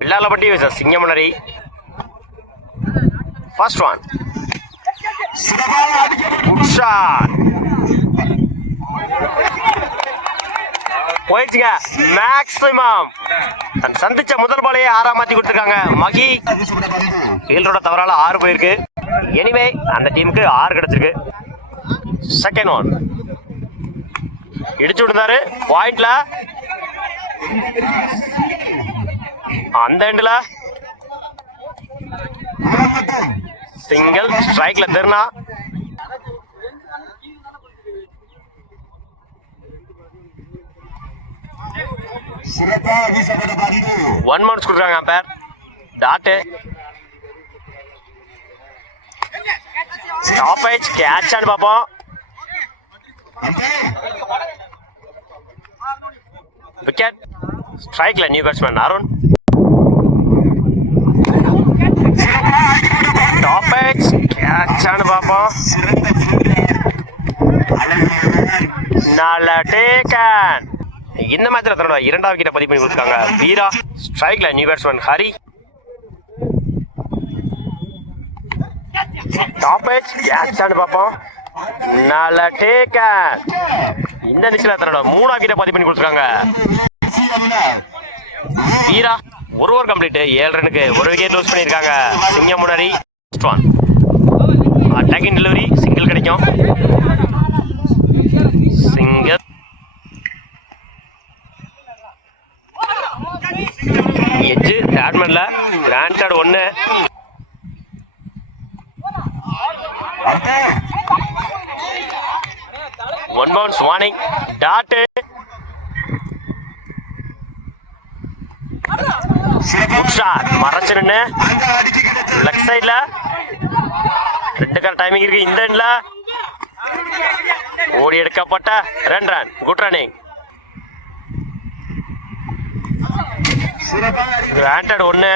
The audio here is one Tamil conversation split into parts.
Vellalapatti vs சிங்கமுனரி. First one good shot போயிடுச்சுங்க. மேக்ஸிமம் தன் சந்திச்ச முதல் பாலையே 6 மாத்தி கொடுத்துருக்காங்க மகி. ஃபீல்டரோட தவறால 6 போயிருக்கு. எனிவே அந்த டீமுக்கு 6 கிடைச்சிருக்கு. செகண்ட் ஒன் இடிச்சு விடுந்தாரு பாயிண்ட்ல, அந்த எண்ட்ல சிங்கிள் ஸ்ட்ரைக்ல திருநா. ஒன் மவுண்ட்ஸ் கொடுக்குறாங்க umpire. Dot top edge catch ஆன்னு பார்ப்போம். விக்கெட். ஸ்ட்ரைக்ல new batsman Arun. Top edge catch ஆன்னு பார்ப்போம். நல்ல டேக்கன். இந்த மேட்ச்ல தன்னோட 2வது விக்கெட்டை பதிவு பண்ணி கொடுத்துருக்காங்க வீரா. ஸ்ட்ரைக்ல new batsman Hari. Top edge catch ஆன்னு பார்ப்போம். நல்ல டேக்கன். இந்த நிச்சல தன்னோட 3வது விக்கெட்டை பதிவு பண்ணி கொடுத்துருக்காங்க வீரா. ஒரு ஓவர் கம்ப்ளீட். 7 ரனுக்கு 1 விக்கெட் லூஸ் பண்ணியிருக்காங்க சிங்கமுனரி. அட்டாக்கிங் டெலிவரி சிங்கிள் கிடைக்கும். சிங்கிள் எட்ஜ் பேட்மேன்ல கிராண்டட் 1. One bounce warning. டாட் மறைச்சு நின்று லெஃப்ட் சைட்ல 2 டைமிங் இருக்கு. இந்த எண்ட்ல ஓடி எடுக்கப்பட்ட 2 ரன். Good running. கிராண்டட் 1.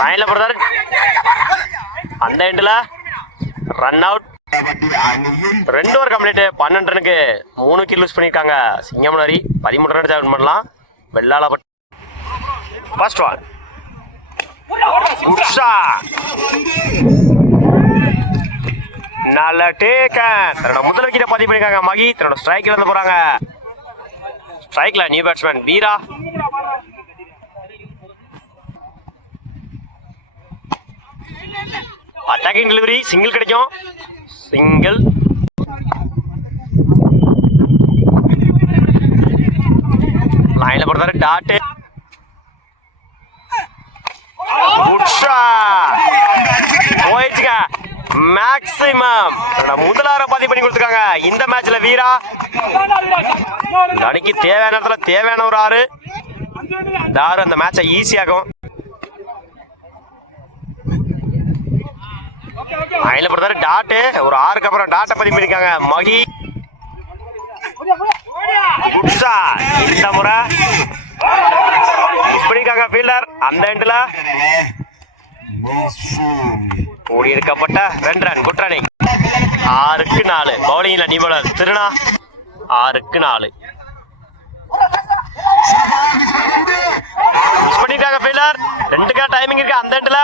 லைன்ல போறாரு. அந்த எண்ட்ல ரன் அவுட். 2 over complete. 12 ரனுக்கு 3 விக்கெட் லூஸ் பண்ணிருக்காங்க சிங்கமுனரி. 13 ரன் ஜாயின் பண்ணலாம் Vellalapatti. First one good shot. நல்ல டேக்கன். தன்னோட முதல் விக்கெட்டை பதிவு பண்ணிருக்காங்க மகி. தன்னோட ஸ்ட்ரைக்ல இருந்து போறாங்க. ஸ்ட்ரைக்ல நியூ பேட்ஸ்மேன் வீரா. அட்டாக்கிங் டெலிவரி சிங்கிள் கிடைக்கும். சிங்கிள். லைன்ல போறாரு. டாட் போயிடுச்சுங்க. மேக்ஸிமம் முதலார பதிவு பண்ணி கொடுத்துருக்காங்க இந்த மேட்ச்ல வீரா. அன்னைக்கு தேவையான இடத்துல தேவையான ஒரு 6. இந்த 6 அந்த மேட்சை ஈஸியாகும். லைன்ல போறாரு. டாட் ஒரு 6க்கு அப்புறம் டாட்டை பதிவு பண்ணிருக்காங்க மகி. இந்த முறை மிஸ் பண்ணிருக்காங்க ஃபீல்டர். அந்த எண்ட்ல ஓடி எடுக்கப்பட்ட 2 ரன். Good running. 6க்கு 4. பவுலிங்ல நீ பவுலர் திருநா. 6க்கு 4. மிஸ் பண்ணிருக்காங்க ஃபீல்டர். 2 டைமிங் இருக்கு. அந்த எண்ட்ல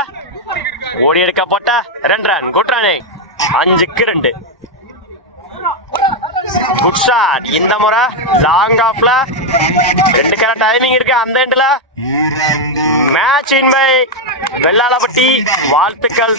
ஓடி எடுக்கப்பட்ட 2 ரன். Good running. 5க்கு 2. Good shot. இந்த முறை லாங் ஆஃப்ல 2 டைமிங் இருக்கு. அந்த எண்ட்ல மேட்ச் இன் பை வெள்ளாளப்பட்டி. வாழ்த்துக்கள்.